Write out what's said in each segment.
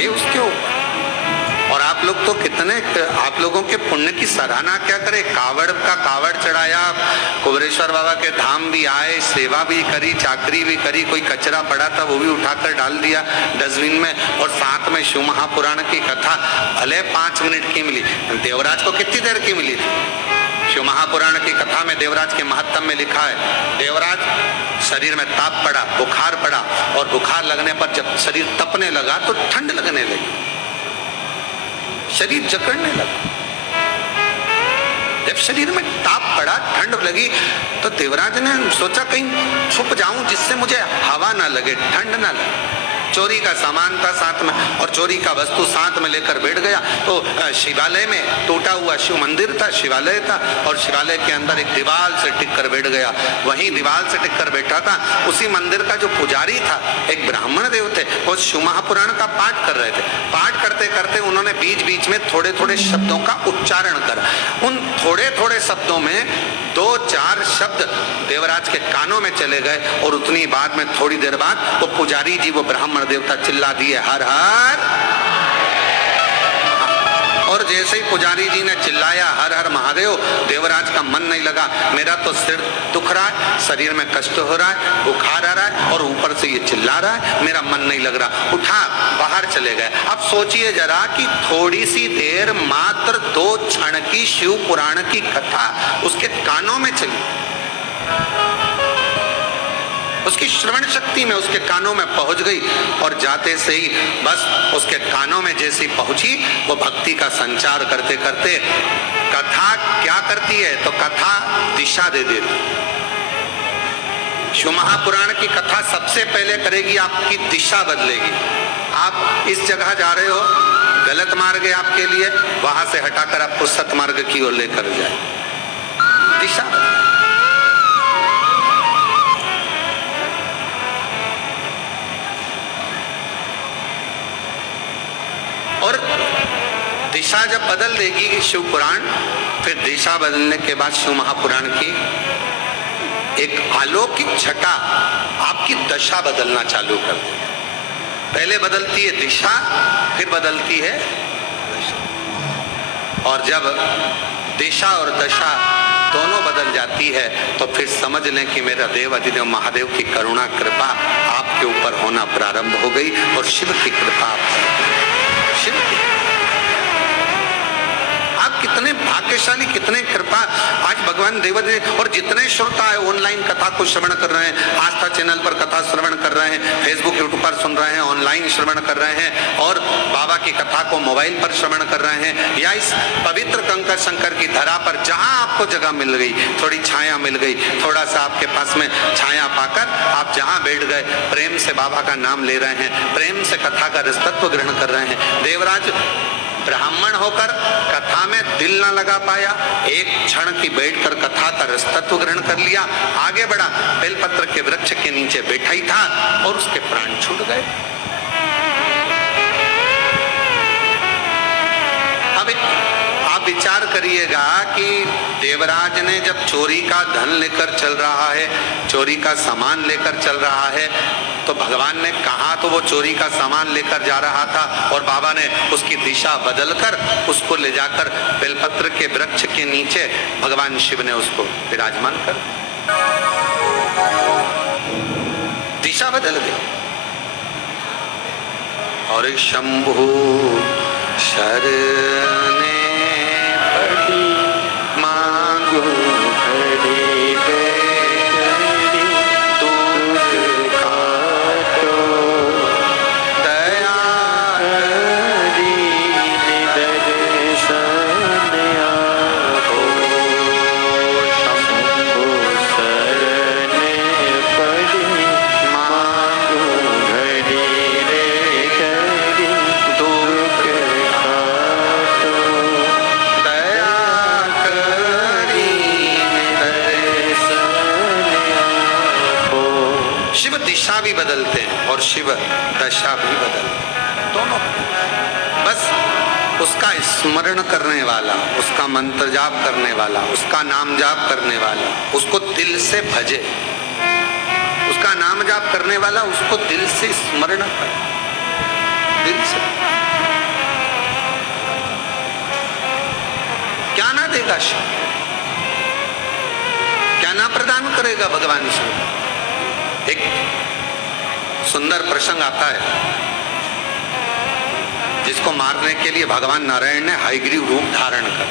ये उसके ऊपर। और आप लोग तो कितने, आप लोगों के पुण्य की सराहना क्या करे। कावड़ का कावड़ चढ़ाया, कुबरेश्वर बाबा के धाम भी आए, सेवा भी करी, चाकरी भी करी, कोई कचरा पड़ा था वो भी उठाकर डाल दिया डस्टबिन में, और साथ में शिव महापुराण की कथा भले 5 मिनट की मिली, देवराज को कितनी देर की मिली थी। शिव महापुराण की कथा में देवराज के महत्व में लिखा है, देवराज शरीर में ताप पड़ा, बुखार पड़ा, और बुखार लगने पर जब शरीर तपने लगा तो ठंड लगने लगी, शरीर जकड़ने लगा। जब शरीर में ताप पड़ा, ठंड लगी, तो देवराज ने सोचा कहीं छुप जाऊं जिससे मुझे हवा ना लगे, ठंड ना लगे। चोरी का सामान था साथ में, और चोरी का वस्तु साथ में लेकर बैठ गया। तो शिवालय में टूटा हुआ शिव मंदिर था, शिवालय था, और शिवालय के अंदर एक दीवार से टिक कर बैठ गया। वहीं दीवार से टिक कर बैठा था, उसी मंदिर का जो पुजारी था, एक ब्राह्मण देव थे, वो शिव महापुराण का पाठ कर रहे थे। पाठ करते करते उन्होंने बीच बीच में थोड़े थोड़े शब्दों का उच्चारण करा। उन थोड़े थोड़े शब्दों में 2-4 शब्द देवराज के कानों में चले गए, और उतनी बाद में थोड़ी देर बाद वो पुजारी जी, वो ब्राह्मण देवता चिल्ला दिए, हर हर। और जैसे ही पुजारी जी ने चिल्लाया हर हर महादेव, देवराज का मन नहीं लगा। मेरा तो सिर दुख रहा है, शरीर में कष्ट हो रहा है, बुखार आ रहा है, और ऊपर से ये चिल्ला रहा है, मेरा मन नहीं लग रहा। उठा बाहर चले गए। अब सोचिए जरा कि थोड़ी सी देर, मात्र 2 क्षण की शिव पुराण की कथा उसके कानों में चली, उसकी श्रवण शक्ति में उसके कानों में पहुंच गई, और जाते से ही बस उसके कानों में जैसी पहुंची, वो भक्ति का संचार करते करते, कथा क्या करती है, तो कथा दिशा दे देती। शिव महापुराण की कथा सबसे पहले करेगी, आपकी दिशा बदलेगी। आप इस जगह जा रहे हो, गलत मार्ग है आपके लिए, वहां से हटाकर आपको सतमार्ग की ओर लेकर जाए, दिशा। और दिशा जब बदल देगी शिव पुराण, फिर दिशा बदलने के बाद शिव महापुराण की एक अलौकिक छटा आपकी दशा बदलना चालू कर देगी। पहले बदलती है दिशा, फिर बदलती है दशा। और जब दिशा और दशा दोनों बदल जाती है, तो फिर समझ लें कि मेरा देव अधिदेव महादेव की करुणा कृपा आपके ऊपर होना प्रारंभ हो गई, और शिव की कृपा आप कितने भाग्यशाली, कितने कृपा। आज भगवान देवदेव, और जितने श्रोता है ऑनलाइन कथा को श्रवण कर रहे हैं, आस्था चैनल पर कथा श्रवण कर रहे हैं, फेसबुक यूट्यूब पर सुन रहे हैं, ऑनलाइन श्रवण कर रहे हैं, और बाबा की कथा को मोबाइल पर श्रवण कर रहे हैं, या इस पवित्र कंकर शंकर की धरा पर जहां आपको जगह मिल गई, थोड़ी छाया मिल गई, थोड़ा सा आपके पास में छाया पाकर आप जहां बैठ गए, प्रेम से बाबा का नाम ले रहे हैं, प्रेम से कथा का रसतत्व ग्रहण कर रहे हैं। देवराज ब्राह्मण होकर कथा में दिल ना लगा पाया, एक क्षण की बैठकर कथा का रसतत्व ग्रहण कर लिया, आगे बढ़ा, बेलपत्र के वृक्ष के नीचे बैठा ही था, और उसके प्राण छूट गए। अब आप विचार करिएगा कि देवराज ने जब चोरी का धन लेकर चल रहा है, चोरी का सामान लेकर चल रहा है, तो भगवान ने कहा तो वो चोरी का सामान लेकर जा रहा था, और बाबा ने उसकी दिशा बदलकर उसको ले जाकर बेलपत्र के वृक्ष के नीचे भगवान शिव ने उसको विराजमान कर, दिशा बदल गई। और शंभु शरणे पड़ी मांगो हरि बेरी, दुख काटो दया हरि दर्शन आपो। शंभु शरणे पड़ी मांगो हरि रे हरि, दुख काटो दया करी दर्शन आपो। शिव दिशा भी बदलते हैं और शिव दशा भी बदलते हैं, दोनों। बस उसका स्मरण करने वाला, उसका मंत्र जाप करने वाला, उसका नाम जाप करने वाला, उसको दिल से भजे, उसका नाम जाप करने वाला उसको दिल से स्मरण करे, दिल से। क्या ना देगा शिव, क्या ना प्रदान करेगा भगवान शिव। एक सुंदर प्रसंग आता है जिसको मारने के लिए भगवान नारायण ने हयग्रीव रूप धारण कर।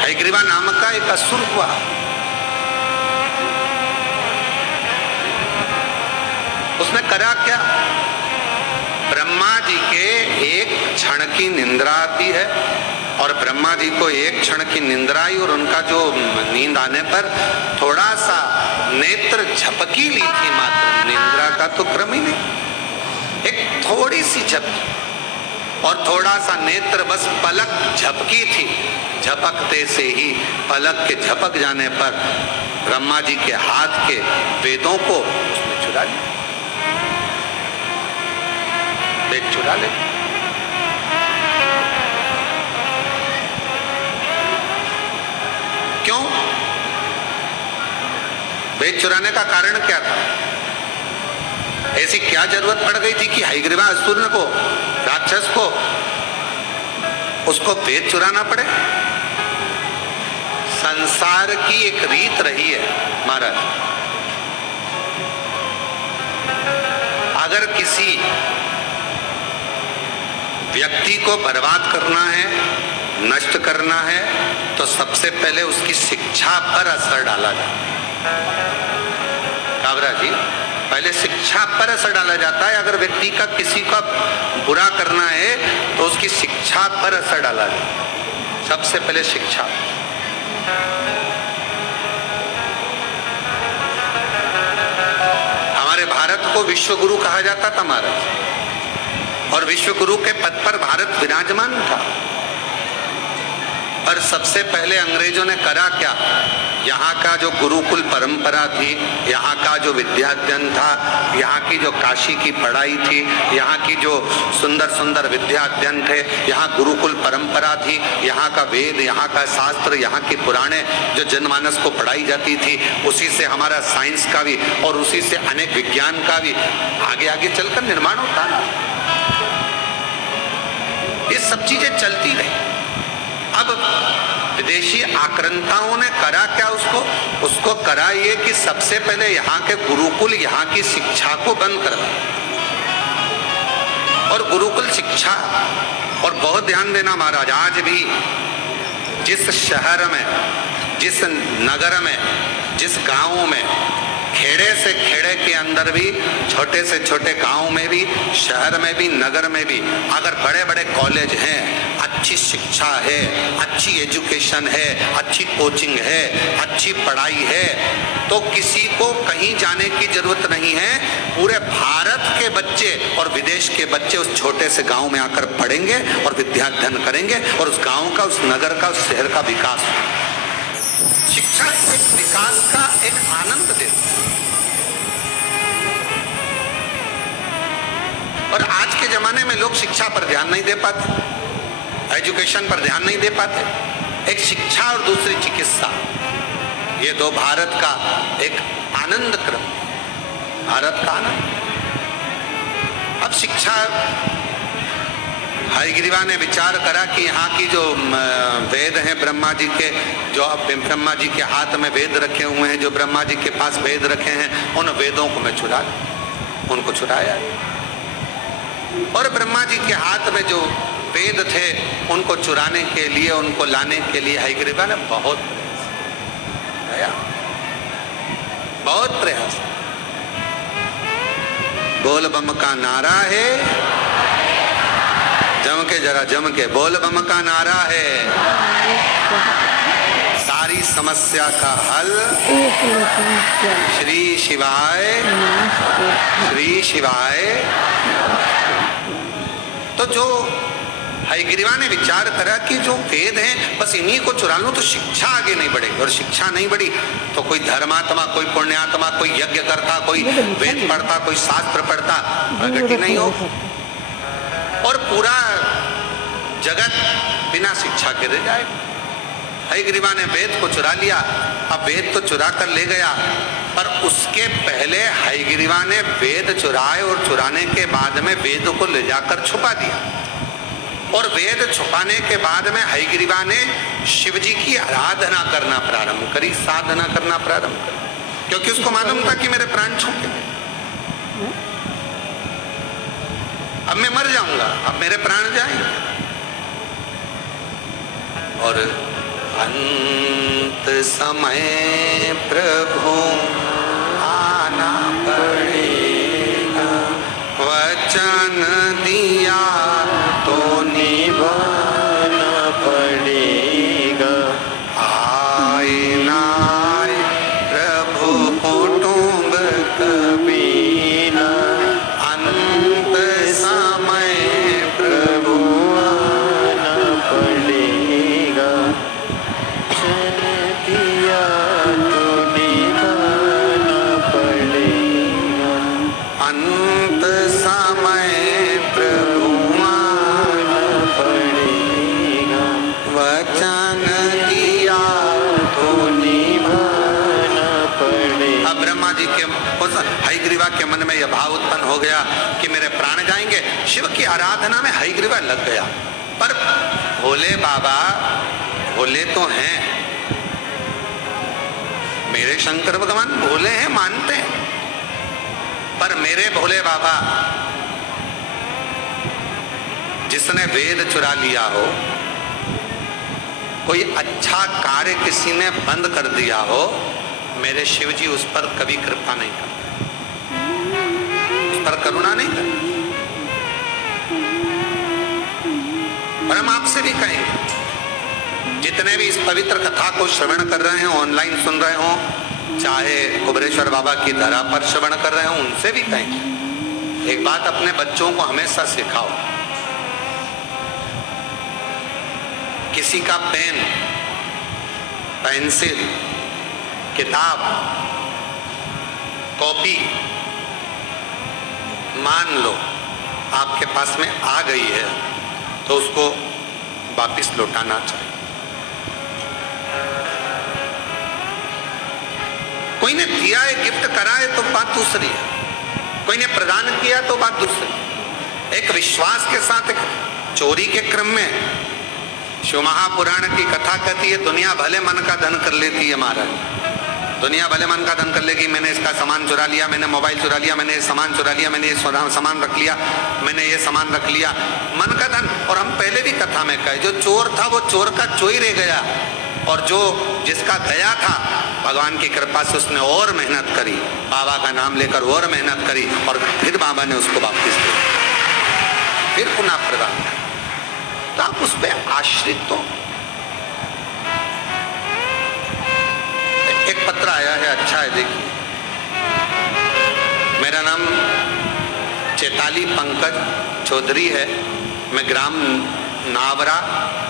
हयग्रीवा नामक का एक असुर हुआ। उसने करा क्या? ब्रह्मा जी के एक क्षण की निंद्रा आती है और ब्रह्मा जी को एक क्षण की निंद्रा आई और उनका जो नींद आने पर थोड़ा सा नेत्र झपकी ली थी मात्र, निंद्रा का तो क्रम ही नहीं, एक थोड़ी सी झपकी और थोड़ा सा नेत्र, बस पलक झपकी थी। झपकते से ही पलक के झपक जाने पर ब्रह्मा जी के हाथ के वेदों को उसने चुरा लिया, वेद चुरा ले। क्यों? वेद चुराने का कारण क्या था? ऐसी क्या जरूरत पड़ गई थी कि हयग्रीवा असुर को, राक्षस को, उसको वेद चुराना पड़े? संसार की एक रीत रही है महाराज, अगर किसी व्यक्ति को बर्बाद करना है, नष्ट करना है, तो सबसे पहले उसकी शिक्षा पर असर डाला जाता है। काबरा जी, पहले शिक्षा पर असर डाला जाता है। अगर व्यक्ति का किसी का बुरा करना है तो उसकी शिक्षा पर असर डाला जाता है, सबसे पहले शिक्षा। हमारे भारत को विश्व गुरु कहा जाता था महाराज, और विश्व गुरु के पद पर भारत विराजमान था। पर सबसे पहले अंग्रेजों ने करा क्या? यहाँ का जो गुरुकुल परंपरा थी, यहाँ का जो विद्याध्ययन था, यहाँ की जो काशी की पढ़ाई थी, यहाँ की जो सुंदर सुंदर विद्याध्ययन थे, यहाँ गुरुकुल परंपरा थी, यहाँ का वेद, यहाँ का शास्त्र, यहाँ की पुराणे जो जनमानस को पढ़ाई जाती थी, उसी से हमारा साइंस का भी और उसी से अनेक विज्ञान का भी आगे आगे चलकर निर्माण होता है। ये सब चीजें चलती रही। अब विदेशी आक्रांताओं ने करा क्या? उसको करा ये कि सबसे पहले यहाँ के गुरुकुल, यहाँ की शिक्षा को बंद कर दिया। और गुरुकुल शिक्षा, और बहुत ध्यान देना महाराज, आज भी जिस शहर में, जिस नगर में, जिस गांव में, खेड़े से खेड़े के अंदर भी, छोटे से छोटे गांव में भी, शहर में भी, नगर में भी अगर बड़े बड़े कॉलेज हैं, अच्छी शिक्षा है, अच्छी एजुकेशन है, अच्छी कोचिंग है, अच्छी पढ़ाई है, तो किसी को कहीं जाने की जरूरत नहीं है। पूरे भारत के बच्चे और विदेश के बच्चे उस छोटे से गांव में आकर पढ़ेंगे और विद्याध्ययन करेंगे और उस गांव का, उस नगर का, उस शहर का विकास। शिक्षा एक विकास का एक आनंद देती है। और आज के जमाने में लोग शिक्षा पर ध्यान नहीं दे पाते, एजुकेशन पर ध्यान नहीं दे पाते। एक शिक्षा और दूसरी चिकित्सा, ये दो भारत का एक आनंद क्रम, भारत का आनंद। अब शिक्षा, हयग्रीवा ने विचार करा कि यहाँ की जो वेद हैं ब्रह्मा जी के, जो ब्रह्मा जी के हाथ में वेद रखे हुए हैं, जो ब्रह्मा जी के पास वेद रखे हैं, उन वेदों को मैं चुरा लूं। उनको चुराया और ब्रह्मा जी के हाथ में जो वेद थे उनको चुराने के लिए, उनको लाने के लिए हयग्रीवा ने बहुत प्रयास। बोल बम का नारा है, जम के, जरा जम के बोल बम का नारा है, सारी समस्या का हल श्री शिवाय, श्री शिवाय। तो जो हयग्रीवा ने विचार करा कि जो वेद हैं बस इन्हीं को चुरा लूं तो शिक्षा आगे नहीं बढ़ेगी, और शिक्षा नहीं बढ़ी तो कोई धर्मात्मा, कोई पुण्यात्मा, कोई यज्ञ करता, कोई वेद पढ़ता, कोई शास्त्र पढ़ता, प्रगति नहीं हो, और पूरा जगत बिना शिक्षा के रह जाएगा। हयग्रीवा ने वेद को चुरा लिया। अब वेद तो चुरा कर ले गया, पर उसके पहले हयग्रीवा ने वेद चुराए और चुराने के बाद में वेद को ले जाकर छुपा दिया। और वेद छुपाने के बाद में हयग्रीवा ने शिव जी की आराधना करना प्रारंभ करी, साधना करना प्रारंभ करी, क्योंकि उसको मालूम था कि मेरे प्राण छूटे, अब मैं मर जाऊंगा, अब मेरे प्राण जाएंगे। और अंत समय प्रभु आना पड़ेगा, वचन दिया तो निभाना पड़ेगा। आए ना आए प्रभु कुटुंब कबीला, अंत समय प्रभु आना पड़ेगा। वचन दिया तो निभाना पड़ेगा, अंत समय प्रभु आना पड़ेगा। वचन दिया तो निभाना पड़ेगा। अब ब्रह्मा जी के हयग्रीवा के मन में यह भाव उत्पन्न हो गया कि मेरे प्राण जाएंगे। शिव की आराधना में हयग्रीवा लग गया, पर भोले बाबा भोले तो हैं, मेरे शंकर भगवान भोले हैं, मानते हैं, पर मेरे भोले बाबा जिसने वेद चुरा लिया हो, कोई अच्छा कार्य किसी ने बंद कर दिया हो, मेरे शिव जी उस पर कभी कृपा नहीं करते, उस पर करुणा नहीं करते। और हम आपसे भी कहेंगे, जितने भी इस पवित्र कथा को श्रवण कर रहे हो, ऑनलाइन सुन रहे हो, चाहे कुबेरेश्वर बाबा की धरा पर श्रवण कर रहे हो, उनसे भी कहेंगे, एक बात अपने बच्चों को हमेशा सिखाओ, किसी का पेन, पेंसिल, किताब, कॉपी मान लो आपके पास में आ गई है, तो उसको वापिस लौटाना चाहिए। कोई ने दिया है, गिफ्ट करा है, तो बात दूसरी है, कोई ने प्रदान किया तो बात दूसरी। एक विश्वास के साथ, एक चोरी के क्रम में शिव महापुराण की कथा कहती है, दुनिया भले मन का धन कर लेती है महाराज, दुनिया भले मन का धन कर लेगी, मैंने इसका सामान चुरा लिया, मैंने मोबाइल चुरा लिया, मैंने ये सामान चुरा लिया, मैंने ये सामान रख लिया, मैंने ये सामान रख लिया, मन का धन। और हम पहले भी कथा में कहे, जो चोर था वो चोर का चोरी रह गया, और जो जिसका गया था, भगवान की कृपा से उसने और मेहनत करी, बाबा का नाम लेकर और मेहनत करी, और फिर बाबा ने उसको वापस दिया, फिर पुनः प्रदान किया। तो आप उस पर आश्रित हो। एक पत्र आया है, अच्छा है, देखिए। मेरा नाम चैताली पंकज चौधरी है, मैं ग्राम नावरा,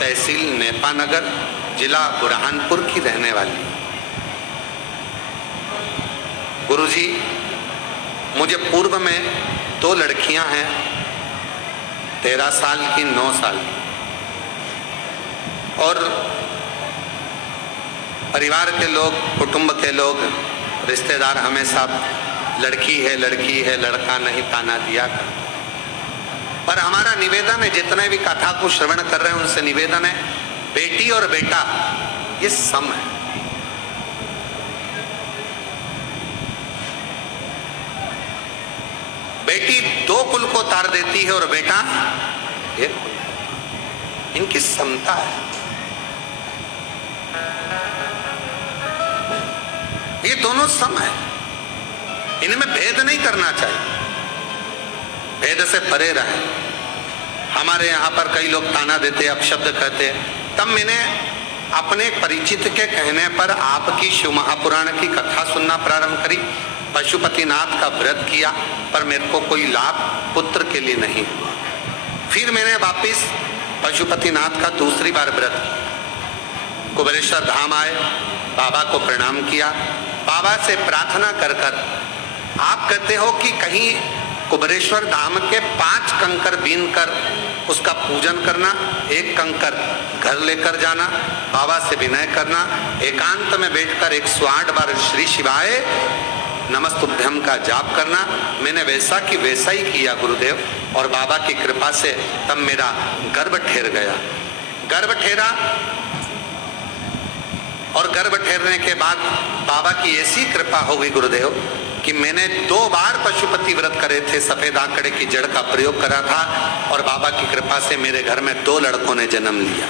तहसील नेपानगर, जिला बुरहानपुर की रहने वाली हूँ। गुरुजी, मुझे पूर्व में 2 लड़कियां हैं, 13 साल की, 9 साल की, और परिवार के लोग, कुटुंब के लोग, रिश्तेदार हमेशा लड़की है, लड़की है, लड़का नहीं ताना दिया करते। पर हमारा निवेदन है, जितने भी कथा को श्रवण कर रहे हैं उनसे निवेदन है, बेटी और बेटा ये सम है। बेटी 2 कुल को तार देती है और बेटा 1 कुल, इनकी समता है। ये दोनों सम है, इनमें भेद नहीं करना चाहिए, भेद से परे रहे। हमारे यहाँ पर कई लोग ताना देते, अपशब्द कहते, तब मैंने अपने परिचित के कहने पर आपकी शिव महापुराण की कथा सुनना प्रारंभ करी, पशुपतिनाथ का व्रत किया, पर मेरे को कोई लाभ पुत्र के लिए नहीं हुआ। फिर मैंने वापिस पशुपतिनाथ का दूसरी बार व्रत किया, कुबेरेश्वर धाम आए, बाबा को प्रणाम किया, बाबा से प्रार्थना कर कर, आप कहते हो कि कहीं कुबेरेश्वर धाम के 5 कंकर बीन कर उसका पूजन करना, 1 कंकर घर लेकर जाना, बाबा से विनय करना, एकांत में बैठकर 108 बार श्री शिवाय नमस्तुभ्यम का जाप करना। मैंने वैसा की वैसा ही किया गुरुदेव, और बाबा की कृपा से तब मेरा गर्भ ठहर गया। गर्भ ठहरा, और गर्भ ठहरने के बाद बाबा की ऐसी कृपा हो गई गुरुदेव कि मैंने 2 बार पशुपति व्रत करे थे, सफेद आंकड़े की जड़ का प्रयोग करा था, और बाबा की कृपा से मेरे घर में 2 लड़कों ने जन्म लिया।